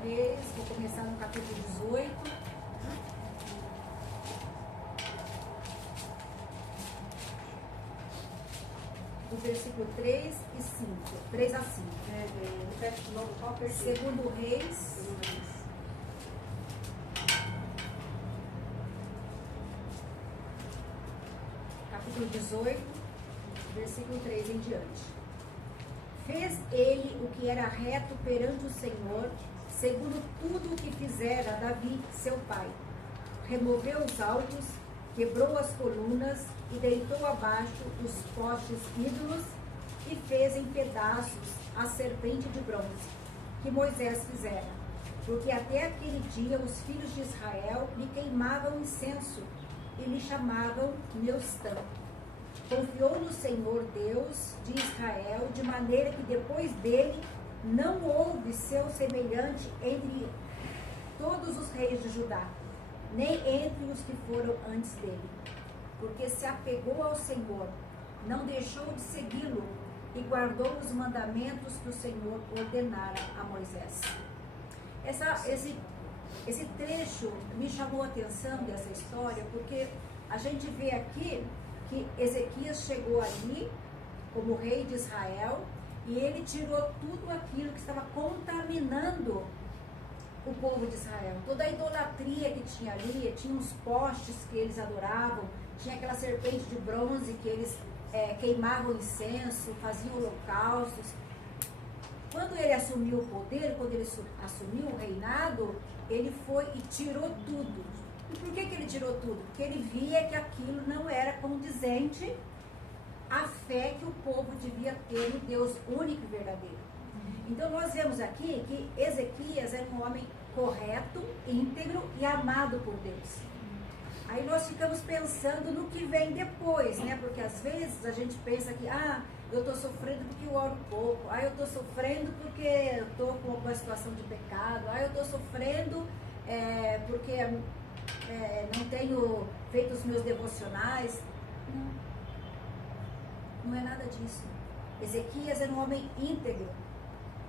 Reis, vou começar no capítulo 18. Do versículo 3 e 5. 3 a 5. Segundo Reis. Capítulo 18, versículo 3 em diante. Fez ele o que era reto perante o Senhor, segundo tudo o que fizera Davi, seu pai. Removeu os altos, quebrou as colunas e deitou abaixo os postes ídolos e fez em pedaços a serpente de bronze, que Moisés fizera. Porque até aquele dia os filhos de Israel lhe queimavam incenso e lhe chamavam Neustã. Confiou no Senhor Deus de Israel, de maneira que depois dele não houve seu semelhante entre todos os reis de Judá, nem entre os que foram antes dele. Porque se apegou ao Senhor, não deixou de segui-lo e guardou os mandamentos que o Senhor ordenara a Moisés. Esse trecho me chamou a atenção dessa história, porque a gente vê aqui que Ezequias chegou ali como rei de Israel e ele tirou tudo aquilo que estava contaminando o povo de Israel. Toda a idolatria que tinha ali, tinha uns postes que eles adoravam, tinha aquela serpente de bronze que eles queimavam incenso, faziam holocaustos. Quando ele assumiu o poder, quando ele assumiu o reinado, ele foi e tirou tudo. E por que ele tirou tudo? Porque ele via que aquilo não era condizente à fé que o povo devia ter no Deus único e verdadeiro. Então nós vemos aqui que Ezequias era um homem correto, íntegro e amado por Deus. Aí nós ficamos pensando no que vem depois, né? Porque às vezes a gente pensa que, eu estou sofrendo porque eu oro pouco, eu estou sofrendo porque eu estou com alguma situação de pecado, eu estou sofrendo porque não tenho feito os meus devocionais. Não é nada disso. Ezequias era um homem íntegro,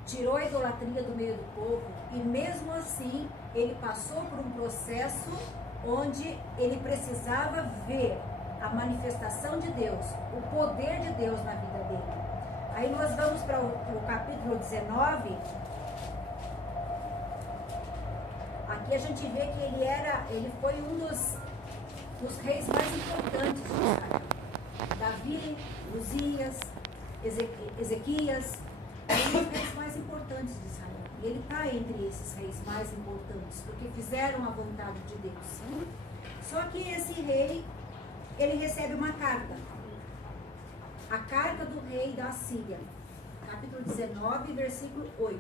tirou a idolatria do meio do povo e mesmo assim ele passou por um processo onde ele precisava ver a manifestação de Deus, o poder de Deus na vida dele. Aí nós vamos para o capítulo 19. Aqui a gente vê que ele foi um dos reis mais importantes de Israel. Davi, Uzias, Ezequias, um dos reis mais importantes de Israel. E ele está entre esses reis mais importantes, porque fizeram a vontade de Deus. Só que esse rei, ele recebe uma carta. A carta do rei da Assíria. Capítulo 19, versículo 8.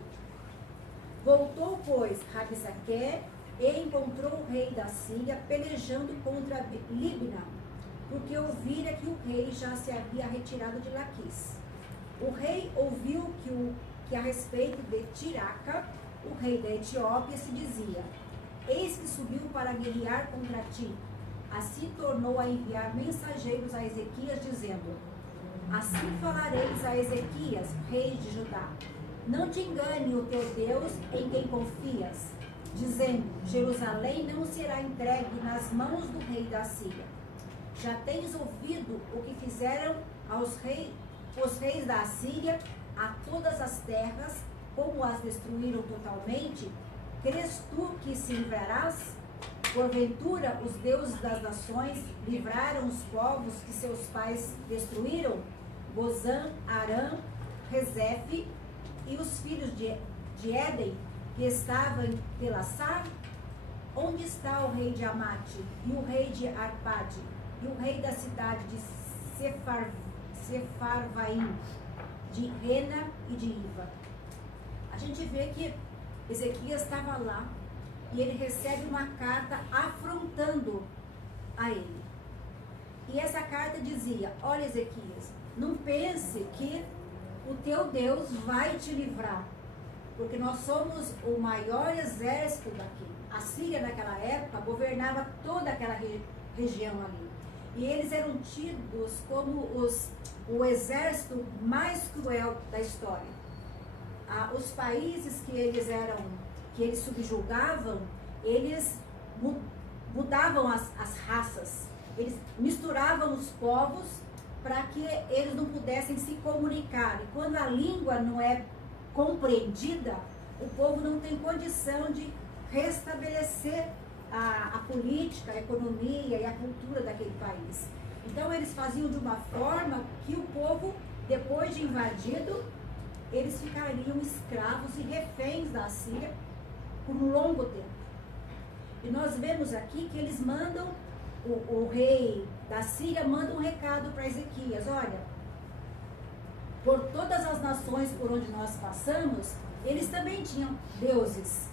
Voltou, pois, Rabsaque e encontrou o rei da Síria pelejando contra Libna, porque ouvira que o rei já se havia retirado de Laquis. O rei ouviu que a respeito de Tiraca, o rei da Etiópia, se dizia: eis que subiu para guerrear contra ti. Assim tornou a enviar mensageiros a Ezequias, dizendo: assim falareis a Ezequias, rei de Judá: não te engane o teu Deus em quem confias, dizendo: Jerusalém não será entregue nas mãos do rei da Síria. Já tens ouvido o que fizeram os reis da Assíria a todas as terras, como as destruíram totalmente? Crês tu que se livrarás? Porventura os deuses das nações livraram os povos que seus pais destruíram? Gozã, Arã, Rezefe e os filhos de Éden, que estavam em Telassar? Onde está o rei de Amate, e o rei de Arpade, e o rei da cidade de Sefarvaim, de Rena e de Iva? A gente vê que Ezequias estava lá, e ele recebe uma carta afrontando a ele. E essa carta dizia: olha, Ezequias, não pense que o teu Deus vai te livrar, porque nós somos o maior exército daqui. A Síria naquela época governava toda aquela região ali, e eles eram tidos como o exército mais cruel da história. Os países que que eles subjugavam, eles mudavam as raças, eles misturavam os povos para que eles não pudessem se comunicar. E quando a língua não é compreendida, o povo não tem condição de restabelecer a política, a economia e a cultura daquele país. Então eles faziam de uma forma que o povo, depois de invadido, eles ficariam escravos e reféns da Assíria por um longo tempo. E nós vemos aqui que eles mandam, o rei da Síria manda um recado para Ezequias: olha, por todas as nações por onde nós passamos, eles também tinham deuses.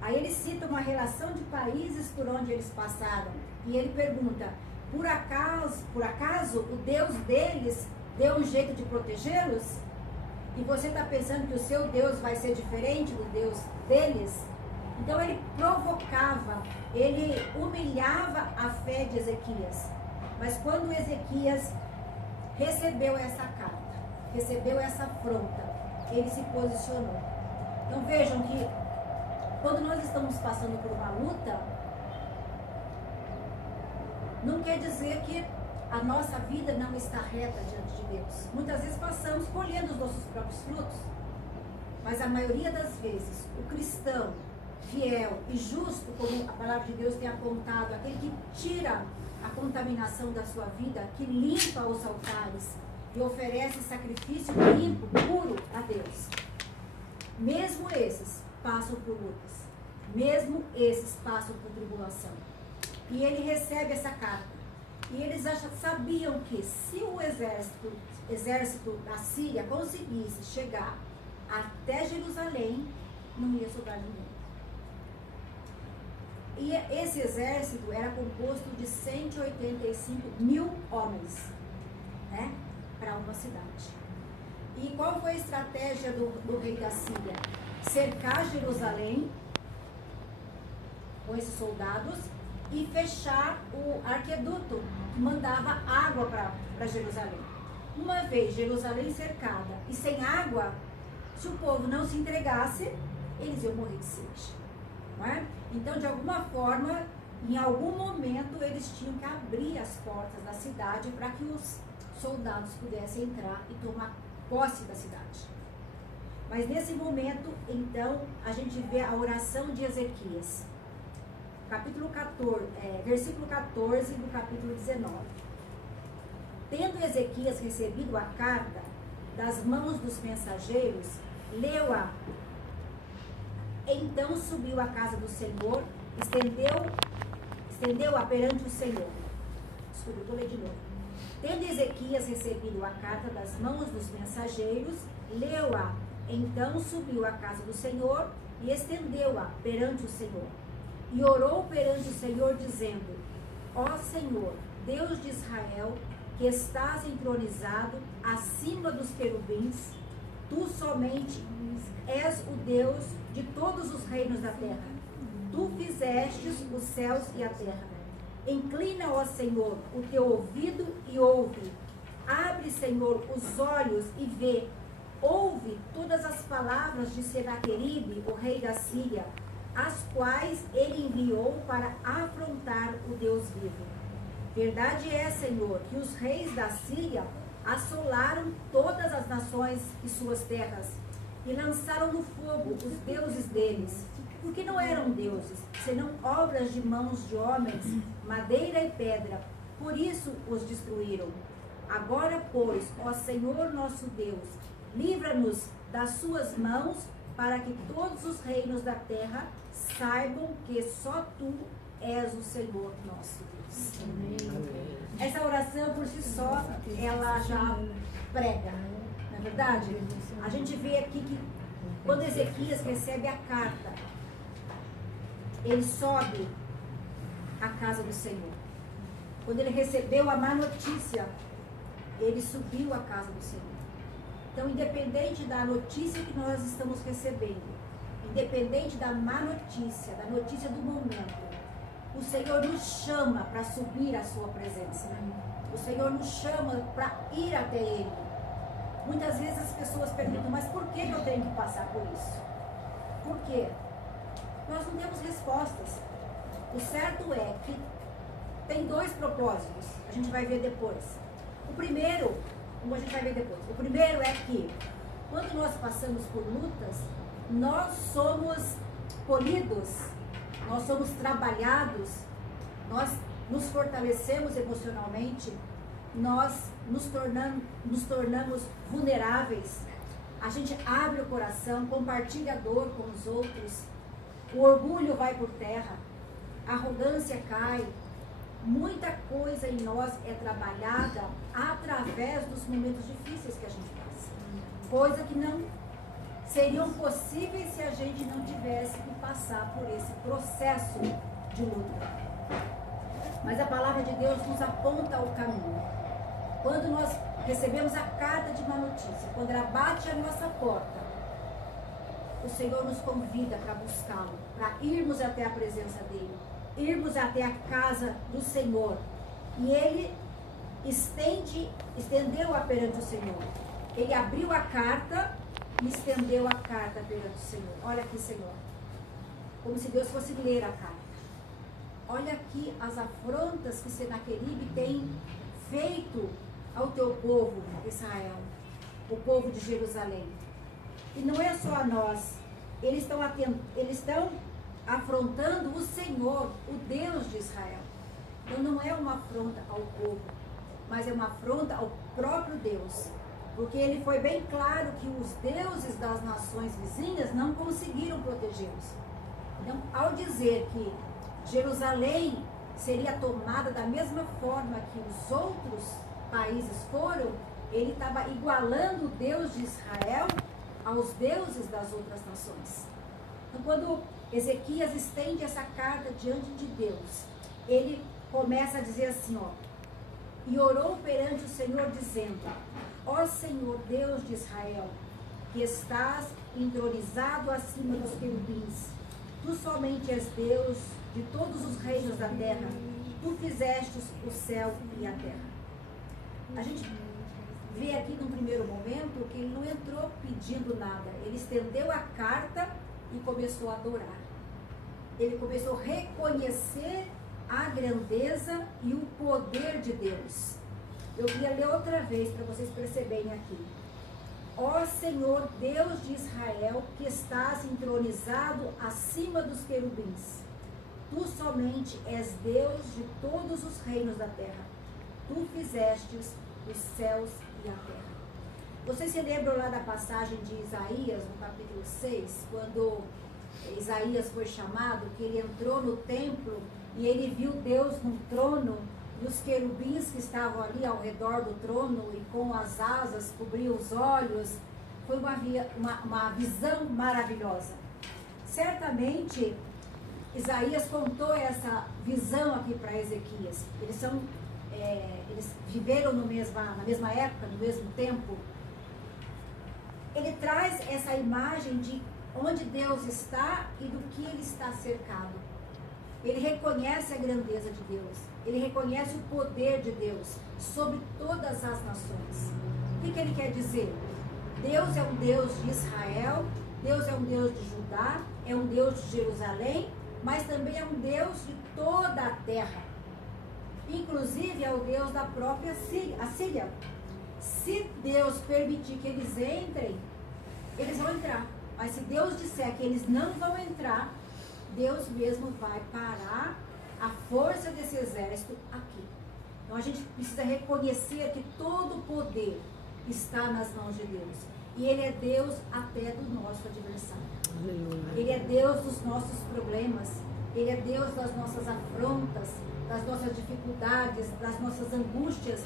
Aí ele cita uma relação de países por onde eles passaram. E ele pergunta: por acaso o Deus deles deu um jeito de protegê-los? E você está pensando que o seu Deus vai ser diferente do Deus deles? Então ele provocava, ele humilhava a fé de Ezequias. Mas quando Ezequias recebeu essa carta, recebeu essa afronta, ele se posicionou. Então vejam que quando nós estamos passando por uma luta, não quer dizer que a nossa vida não está reta diante de Deus. Muitas vezes passamos colhendo os nossos próprios frutos, mas a maioria das vezes o cristão fiel e justo, como a palavra de Deus tem apontado, aquele que tira a contaminação da sua vida, que limpa os altares e oferece sacrifício limpo, puro a Deus, mesmo esses passam por lutas, mesmo esses passam por tribulação. E ele recebe essa carta. E eles sabiam que se o exército da Síria conseguisse chegar até Jerusalém, não ia sobrar ninguém. E esse exército era composto de 185 mil homens, né, para uma cidade. E qual foi a estratégia do rei da Síria? Cercar Jerusalém com esses soldados e fechar o arqueduto que mandava água para Jerusalém. Uma vez Jerusalém cercada e sem água, se o povo não se entregasse, eles iam morrer de sede. Não é? Então, de alguma forma, em algum momento, eles tinham que abrir as portas da cidade para que os soldados pudessem entrar e tomar posse da cidade. Mas nesse momento, então, a gente vê a oração de Ezequias. Capítulo 14, versículo 14 do capítulo 19. Tendo Ezequias recebido a carta das mãos dos mensageiros, leu-a. Então subiu à casa do Senhor, estendeu-a perante o Senhor. Desculpa, vou ler de novo. Tendo Ezequias recebido a carta das mãos dos mensageiros, leu-a. Então subiu à casa do Senhor e estendeu-a perante o Senhor. E orou perante o Senhor, dizendo: ó Senhor, Deus de Israel, que estás entronizado acima dos querubins, tu somente és o Deus de todos os reinos da terra. Tu fizestes os céus e a terra. Inclina, ó Senhor, o teu ouvido e ouve. Abre, Senhor, os olhos e vê. Ouve todas as palavras de Senaqueribe, o rei da Síria, as quais ele enviou para afrontar o Deus vivo. Verdade é, Senhor, que os reis da Síria assolaram todas as nações e suas terras, e lançaram no fogo os deuses deles, porque não eram deuses, senão obras de mãos de homens, madeira e pedra, por isso os destruíram. Agora, pois, ó Senhor nosso Deus, livra-nos das suas mãos, para que todos os reinos da terra saibam que só tu és o Senhor nosso Deus. Amém. Essa oração por si só, ela já prega, não é verdade? A gente vê aqui que quando Ezequias recebe a carta, ele sobe à casa do Senhor. Quando ele recebeu a má notícia, ele subiu à casa do Senhor. Então, independente da notícia que nós estamos recebendo, independente da má notícia, da notícia do momento, o Senhor nos chama para subir à sua presença. O Senhor nos chama para ir até Ele. Muitas vezes as pessoas perguntam: mas por que eu tenho que passar por isso? Por quê? Nós não temos respostas. O certo é que tem dois propósitos, a gente vai ver depois. O primeiro, como a gente vai ver depois, o primeiro é que quando nós passamos por lutas, nós somos polidos, nós somos trabalhados, nós nos fortalecemos emocionalmente, nós nos tornamos vulneráveis, a gente abre o coração, compartilha a dor com os outros, o orgulho vai por terra, a arrogância cai, muita coisa em nós é trabalhada através dos momentos difíceis que a gente passa, coisa que não seriam possíveis se a gente não tivesse que passar por esse processo de luta. Mas a palavra de Deus nos aponta o caminho. Quando nós recebemos a carta de má notícia, quando ela bate à nossa porta, o Senhor nos convida para buscá-lo, para irmos até a presença dele, irmos até a casa do Senhor. E ele estendeu-a perante o Senhor. Ele abriu a carta e estendeu a carta perante o Senhor. Olha aqui, Senhor, como se Deus fosse ler a carta. Olha aqui as afrontas que Senaqueribe tem feito ao teu povo, Israel, o povo de Jerusalém. E não é só a nós, eles estão afrontando o Senhor, o Deus de Israel. Então não é uma afronta ao povo, mas é uma afronta ao próprio Deus. Porque ele foi bem claro que os deuses das nações vizinhas não conseguiram protegê-los. Então, ao dizer que Jerusalém seria tomada da mesma forma que os outros países foram, ele estava igualando o Deus de Israel aos deuses das outras nações. Então, quando Ezequias estende essa carta diante de Deus, ele começa a dizer assim, ó, e orou perante o Senhor, dizendo, ó Senhor Deus de Israel, que estás entronizado acima dos querubins, tu somente és Deus de todos os reinos da terra, tu fizestes o céu e a terra. A gente vê aqui num primeiro momento que ele não entrou pedindo nada, ele estendeu a carta e começou a adorar. Ele começou a reconhecer a grandeza e o poder de Deus. Eu queria ler outra vez para vocês perceberem aqui. Ó Senhor Deus de Israel, que estás entronizado acima dos querubins, tu somente és Deus de todos os reinos da terra. Tu fizestes os céus e a terra. Vocês se lembram lá da passagem de Isaías, no capítulo 6, quando Isaías foi chamado, que ele entrou no templo e ele viu Deus no trono, e os querubins que estavam ali ao redor do trono e com as asas cobriam os olhos. Foi uma visão maravilhosa. Certamente, Isaías contou essa visão aqui para Ezequias. Eles viveram na mesma época, no mesmo tempo. Ele traz essa imagem de onde Deus está e do que ele está cercado. Ele reconhece a grandeza de Deus. Ele reconhece o poder de Deus sobre todas as nações. O que ele quer dizer? Deus é um Deus de Israel, Deus é um Deus de Judá, é um Deus de Jerusalém, mas também é um Deus de toda a terra. Inclusive é o Deus da própria Síria. Se Deus permitir que eles entrem, eles vão entrar. Mas se Deus disser que eles não vão entrar, Deus mesmo vai parar a força desse exército aqui. Então a gente precisa reconhecer que todo o poder está nas mãos de Deus. E Ele é Deus até do nosso adversário. Ele é Deus dos nossos problemas. Ele é Deus das nossas afrontas, das nossas dificuldades, das nossas angústias.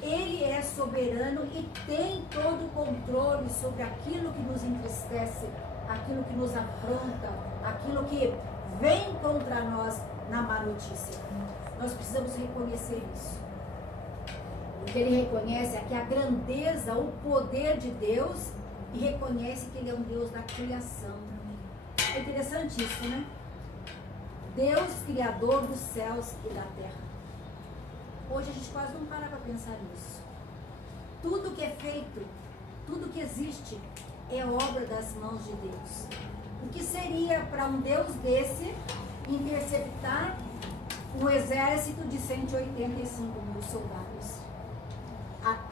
Ele é soberano e tem todo o controle sobre aquilo que nos entristece, aquilo que nos afronta, aquilo que vem contra nós na má notícia. Nós precisamos reconhecer isso. O que ele reconhece é que a grandeza, o poder de Deus, e reconhece que ele é um Deus da criação. É interessante isso, né? Deus, criador dos céus e da terra. Hoje a gente quase não para pensar nisso. Tudo que é feito, tudo que existe, é obra das mãos de Deus. O que seria para um Deus desse interceptar um exército de 185 mil soldados?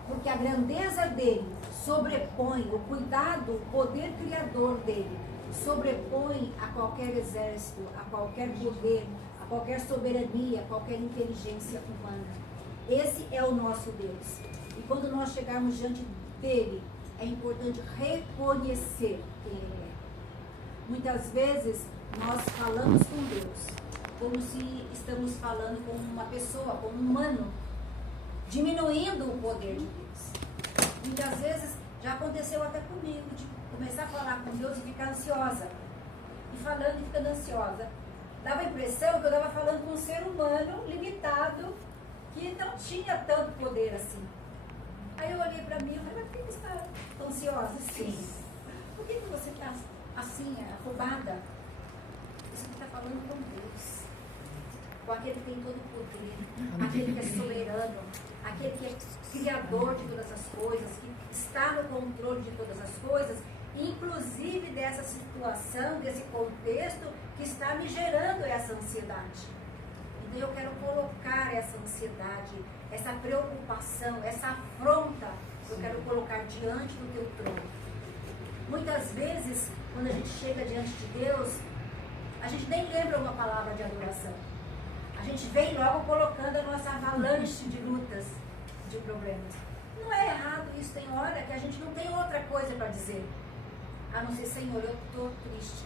Porque a grandeza dele sobrepõe o cuidado, o poder criador dele, sobrepõe a qualquer exército, a qualquer poder, a qualquer soberania, a qualquer inteligência humana. Esse é o nosso Deus. E quando nós chegarmos diante dele, é importante reconhecer quem ele é. Muitas vezes nós falamos com Deus como se estamos falando com uma pessoa, com um humano, diminuindo o poder de Deus. Muitas vezes já aconteceu até comigo, de começar a falar com Deus e ficar ansiosa. E falando e ficando ansiosa. Dava a impressão que eu estava falando com um ser humano limitado, que não tinha tanto poder assim. Aí eu olhei para mim e falei, mas por que você está tão ansiosa assim? Por que você está assim, afobada? Você está falando com Deus, com aquele que tem todo o poder, aquele que é soberano, aquele que é criador de todas as coisas, que está no controle de todas as coisas, inclusive dessa situação, desse contexto que está me gerando essa ansiedade. Então eu quero colocar essa ansiedade, essa preocupação, essa afronta, eu quero colocar diante do teu trono. Muitas vezes, quando a gente chega diante de Deus, a gente nem lembra uma palavra de adoração. A gente vem logo colocando a nossa avalanche de lutas, de problemas. Não é errado isso, tem hora que a gente não tem outra coisa para dizer. A não ser, Senhor, eu estou triste.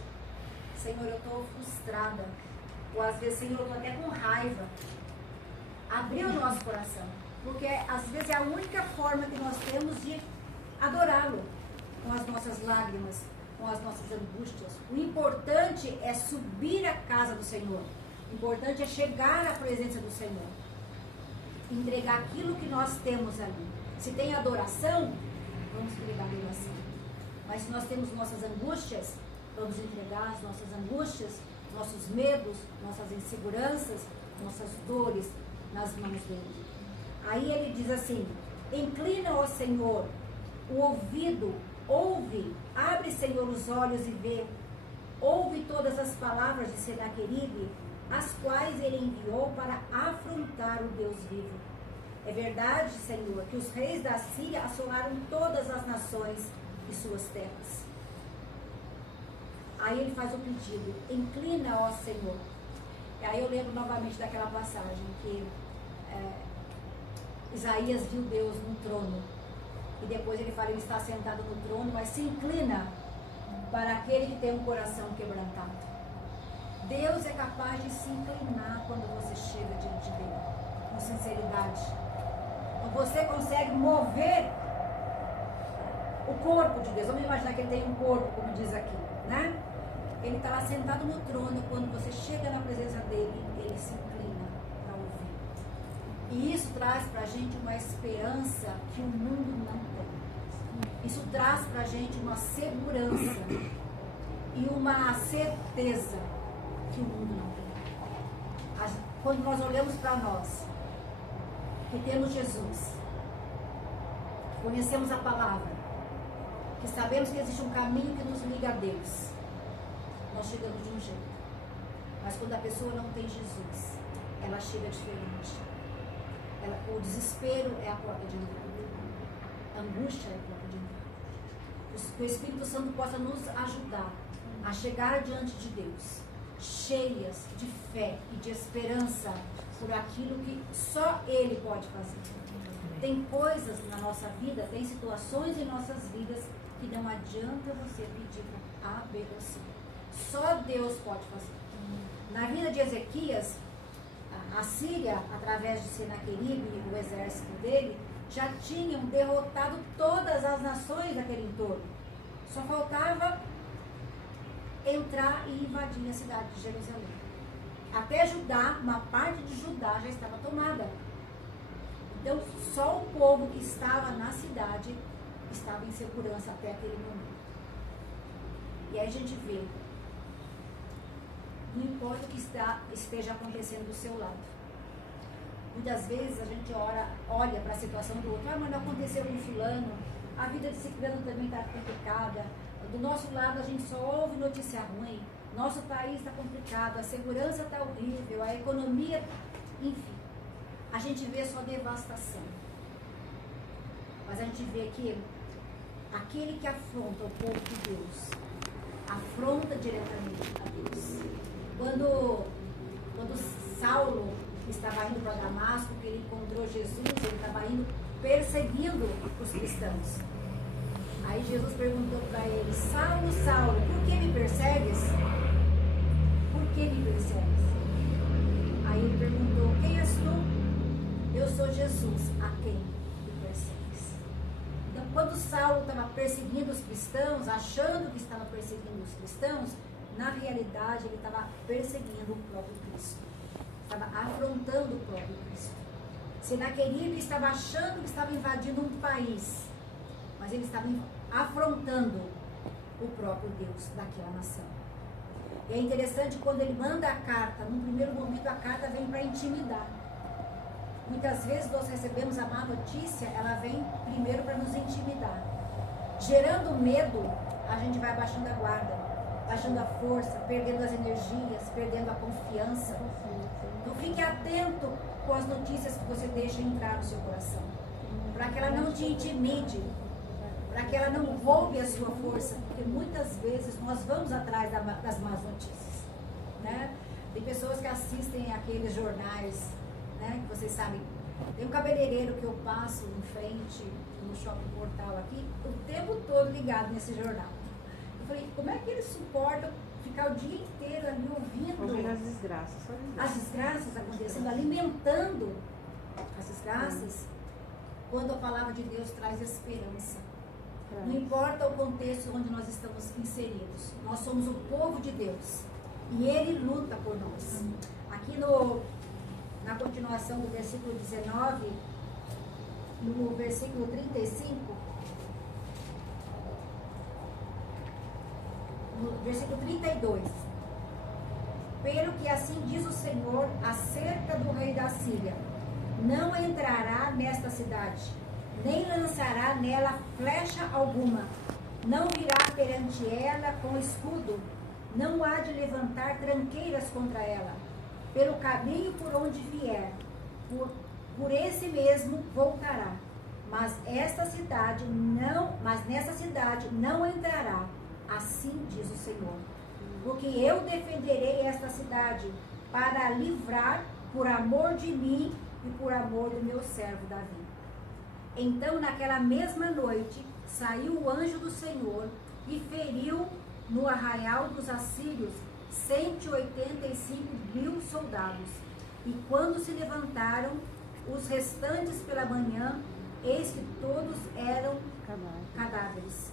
Senhor, eu estou frustrada. Ou às vezes, Senhor, eu estou até com raiva. Abrir o nosso coração. Porque às vezes é a única forma que nós temos de adorá-lo. Com as nossas lágrimas, com as nossas angústias. O importante é subir à casa do Senhor. O importante é chegar à presença do Senhor. Entregar aquilo que nós temos ali. Se tem adoração, vamos entregar a adoração. Mas se nós temos nossas angústias, vamos entregar as nossas angústias, nossos medos, nossas inseguranças, nossas dores nas mãos dele. Aí ele diz assim, inclina, ó Senhor, o ouvido, ouve, abre, Senhor, os olhos e vê. Ouve todas as palavras de Senaqueribe, as quais ele enviou para afrontar o Deus vivo. É verdade, Senhor, que os reis da Síria assolaram todas as nações e suas terras. Aí ele faz o pedido, inclina, ó Senhor. E aí eu lembro novamente daquela passagem que Isaías viu Deus no trono. E depois ele fala, ele está sentado no trono, mas se inclina para aquele que tem um coração quebrantado. Deus é capaz de se inclinar quando você chega diante dele, com sinceridade. Então você consegue mover o corpo de Deus. Vamos imaginar que ele tem um corpo, como diz aqui, né? Ele está lá sentado no trono, quando você chega na presença dele, ele se inclina para ouvir. E isso traz para a gente uma esperança que o mundo não tem. Isso traz para a gente uma segurança e uma certeza que o mundo não tem. Quando nós olhamos para nós, que temos Jesus, que conhecemos a palavra, que sabemos que existe um caminho que nos liga a Deus, nós chegamos de um jeito. Mas quando a pessoa não tem Jesus, ela chega diferente. O desespero é a porta de entrada. A angústia é a porta de entrada. Que o Espírito Santo possa nos ajudar a chegar diante de Deus, cheias de fé e de esperança por aquilo que só Ele pode fazer. Tem coisas na nossa vida, tem situações em nossas vidas que não adianta você pedir para A, B ou C. Só Deus pode fazer. Na vida de Ezequias, a Síria, através de Senaqueribe e o exército dele, já tinham derrotado todas as nações daquele entorno. Só faltava entrar e invadir a cidade de Jerusalém. Até Judá, uma parte de Judá já estava tomada. Então, só o povo que estava na cidade estava em segurança até aquele momento. E aí a gente vê, não importa o que esteja acontecendo do seu lado. Muitas vezes a gente olha para a situação do outro, mas não aconteceu com fulano, a vida de ciclano também está complicada, Do nosso lado a gente só ouve notícia ruim. Nosso país está complicado, a segurança está horrível, a economia, enfim. A gente vê só devastação. Mas a gente vê que aquele que afronta o povo de Deus, afronta diretamente a Deus. Quando Saulo estava indo para Damasco, que ele encontrou Jesus, ele estava indo perseguindo os cristãos. Aí Jesus perguntou para ele: Saulo, Saulo, por que me persegues? Por que me persegues? Aí ele perguntou: quem és tu? Eu sou Jesus, a quem me persegues. Então, quando Saulo estava perseguindo os cristãos, achando que estava perseguindo os cristãos, na realidade ele estava perseguindo o próprio Cristo. Estava afrontando o próprio Cristo. Senaqueribe estava achando que estava invadindo um país, mas ele estava afrontando o próprio Deus daquela nação. E é interessante quando ele manda a carta, no primeiro momento a carta vem para intimidar. Muitas vezes nós recebemos a má notícia, ela vem primeiro para nos intimidar. Gerando medo, a gente vai baixando a guarda, baixando a força, perdendo as energias, perdendo a confiança. Então fique atento com as notícias que você deixa entrar no seu coração, para que ela não te intimide, para que ela não roube a sua força, porque muitas vezes nós vamos atrás das más notícias, né? Tem pessoas que assistem aqueles jornais, né, que vocês sabem. Tem um cabeleireiro que eu passo em frente no Shopping Portal aqui, o tempo todo ligado nesse jornal. Eu falei, como é que eles suportam ficar o dia inteiro ali ouvindo as desgraças, as desgraças acontecendo, alimentando as desgraças, quando a palavra de Deus traz esperança. Não importa o contexto onde nós estamos inseridos, nós somos o povo de Deus e Ele luta por nós. Aqui na continuação do versículo 19, no versículo 35, no versículo 32, pelo que assim diz o Senhor acerca do rei da Síria: não entrará nesta cidade, nem lançará nela flecha alguma, não virá perante ela com escudo, não há de levantar tranqueiras contra ela. Pelo caminho por onde vier, por esse mesmo voltará. Mas nessa cidade não entrará, assim diz o Senhor. Porque eu defenderei esta cidade para a livrar por amor de mim e por amor do meu servo Davi. Então, naquela mesma noite, saiu o anjo do Senhor e feriu no arraial dos assírios 185.000 soldados. E quando se levantaram os restantes pela manhã, eis que todos eram cadáveres.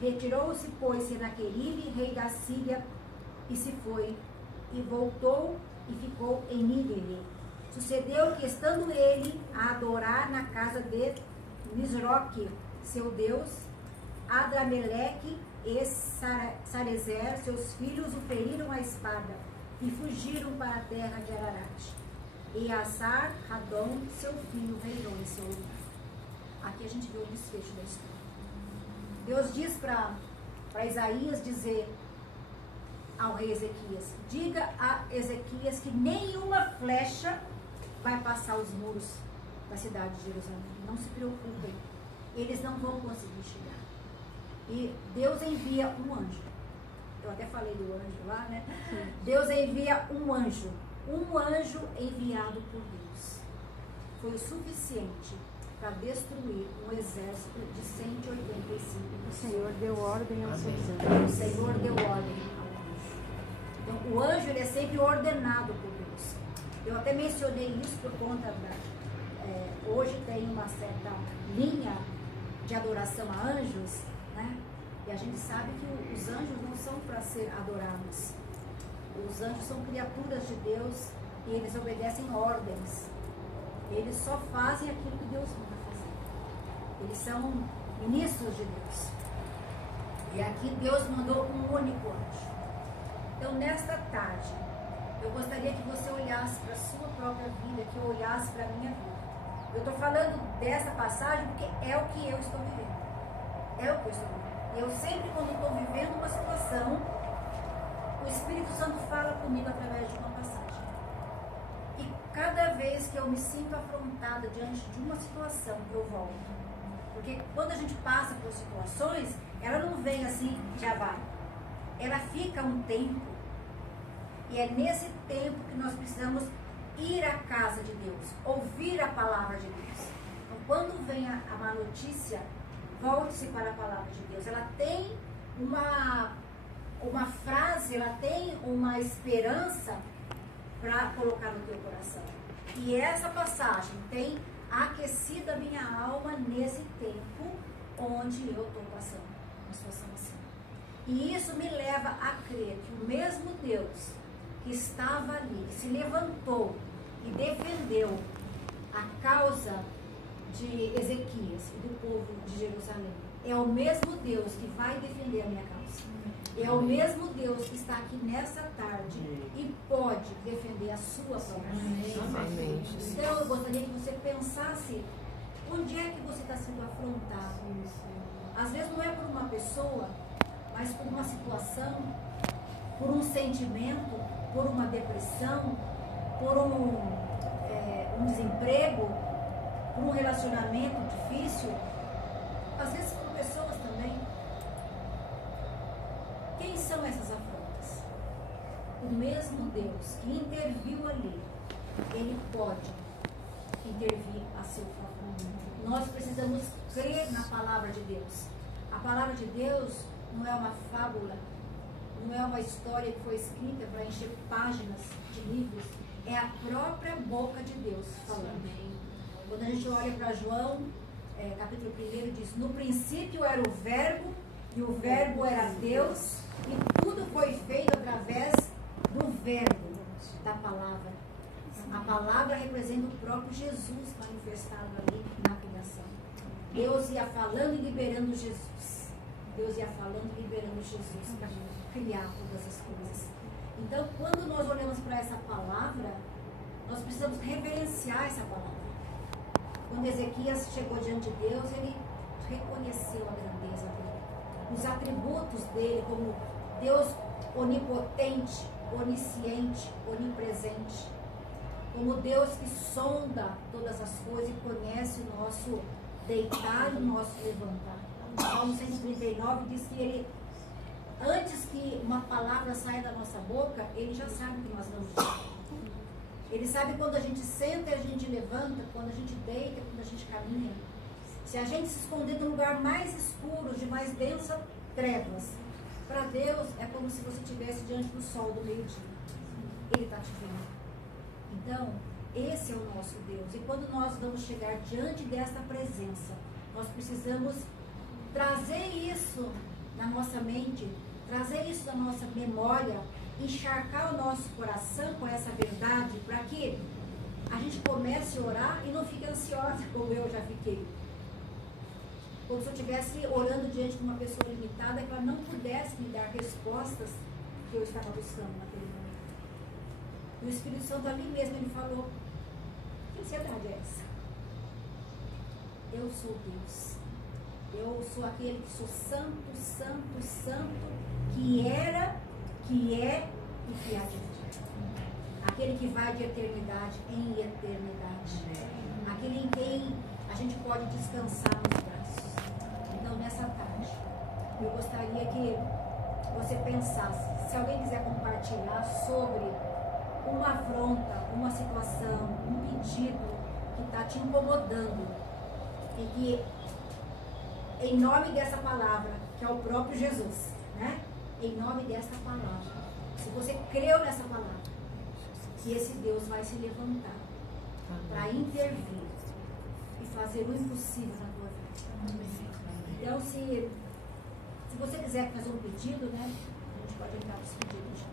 Retirou-se, pois, Senaqueribe, rei da Síria, e se foi, e voltou e ficou em Nínive. Sucedeu que, estando ele a adorar na casa de Nisroque, seu deus, Adrameleque e Sarezer, seus filhos, o feriram à espada e fugiram para a terra de Ararat. E Asar-Hadon, seu filho, reinou em seu lugar. Aqui a gente vê o desfecho da história. Deus diz para Isaías dizer ao rei Ezequias: diga a Ezequias que nenhuma flecha vai passar os muros da cidade de Jerusalém. Não se preocupem, eles não vão conseguir chegar. E Deus envia um anjo. Eu até falei do anjo lá, né? Sim. Deus envia um anjo enviado por Deus. Foi o suficiente para destruir um exército de 185. O Senhor deu ordem ao seu O Senhor deu ordem ao anjo. Então, o anjo, ele é sempre ordenado por Deus. Eu até mencionei isso por conta hoje tem uma certa linha de adoração a anjos, né? E a gente sabe que os anjos não são para ser adorados. Os anjos são criaturas de Deus e eles obedecem ordens. Eles só fazem aquilo que Deus manda fazer. Eles são ministros de Deus. E aqui Deus mandou um único anjo. Então, nesta tarde, eu gostaria que você olhasse para a sua própria vida, que eu olhasse para a minha vida. Eu estou falando dessa passagem porque é o que eu estou vivendo. É o que eu estou vivendo. Eu sempre, quando estou vivendo uma situação, o Espírito Santo fala comigo através de uma passagem. E cada vez que eu me sinto afrontada diante de uma situação, eu volto. Porque quando a gente passa por situações, ela não vem assim, já vai. Ela fica um tempo. E é nesse tempo que nós precisamos ir à casa de Deus, ouvir a palavra de Deus. Então, quando vem a má notícia, volte-se para a palavra de Deus. Ela tem uma frase, ela tem uma esperança para colocar no teu coração. E essa passagem tem aquecido a minha alma nesse tempo onde eu estou passando uma situação assim. E isso me leva a crer que o mesmo Deus que estava ali, que se levantou e defendeu a causa de Ezequias e do povo de Jerusalém, é o mesmo Deus que vai defender a minha causa. É o mesmo Deus que está aqui nessa tarde e pode defender a sua causa. Então eu gostaria que você pensasse onde é que você está sendo afrontado. Às vezes não é por uma pessoa, mas por uma situação, por um sentimento, por uma depressão, por um desemprego, por um relacionamento difícil, às vezes por pessoas também. Quem são essas afrontas? O mesmo Deus que interviu ali, Ele pode intervir a seu favor. Nós precisamos crer na palavra de Deus. A palavra de Deus não é uma fábula, não é uma história que foi escrita para encher páginas de livros, é a própria boca de Deus falando. Quando a gente olha para João, capítulo 1, diz: no princípio era o Verbo, e o Verbo era Deus, e tudo foi feito através do Verbo, da palavra. A palavra representa o próprio Jesus manifestado ali na criação. Deus ia falando e liberando Jesus. Deus ia falando e liberando Jesus para criar todas as coisas. Então, quando nós olhamos para essa palavra, nós precisamos reverenciar essa palavra. Quando Ezequias chegou diante de Deus, ele reconheceu a grandeza dele, os atributos dele como Deus onipotente, onisciente, onipresente, como Deus que sonda todas as coisas e conhece o nosso deitar e o nosso levantar. O Salmo 139 diz que ele, antes que uma palavra saia da nossa boca, ele já sabe o que nós vamos dizer. Ele sabe quando a gente senta e a gente levanta, quando a gente deita, quando a gente caminha. Se a gente se esconder no lugar mais escuro, de mais densa trevas, para Deus é como se você estivesse diante do sol do meio-dia. Ele está te vendo. Então, esse é o nosso Deus. E quando nós vamos chegar diante desta presença, nós precisamos trazer isso na nossa mente, trazer isso na nossa memória, encharcar o nosso coração com essa verdade, para que a gente comece a orar e não fique ansiosa, como eu já fiquei. Como se eu estivesse orando diante de uma pessoa limitada, que ela não pudesse me dar respostas que eu estava buscando naquele momento. E o Espírito Santo ali mesmo, ele falou: que ansiedade é essa? Eu sou Deus. Eu sou aquele que sou santo, santo, santo, que era, que é e que há de vir. Aquele que vai de eternidade em eternidade. Aquele em quem a gente pode descansar nos braços. Então, nessa tarde, eu gostaria que você pensasse, se alguém quiser compartilhar sobre uma afronta, uma situação, um pedido que está te incomodando, e que, em nome dessa palavra, que é o próprio Jesus, né? Em nome dessa palavra, se você creu nessa palavra, que esse Deus vai se levantar para intervir e fazer o impossível na tua vida. Então, se você quiser fazer um pedido, né? A gente pode entrar nos pedidos já.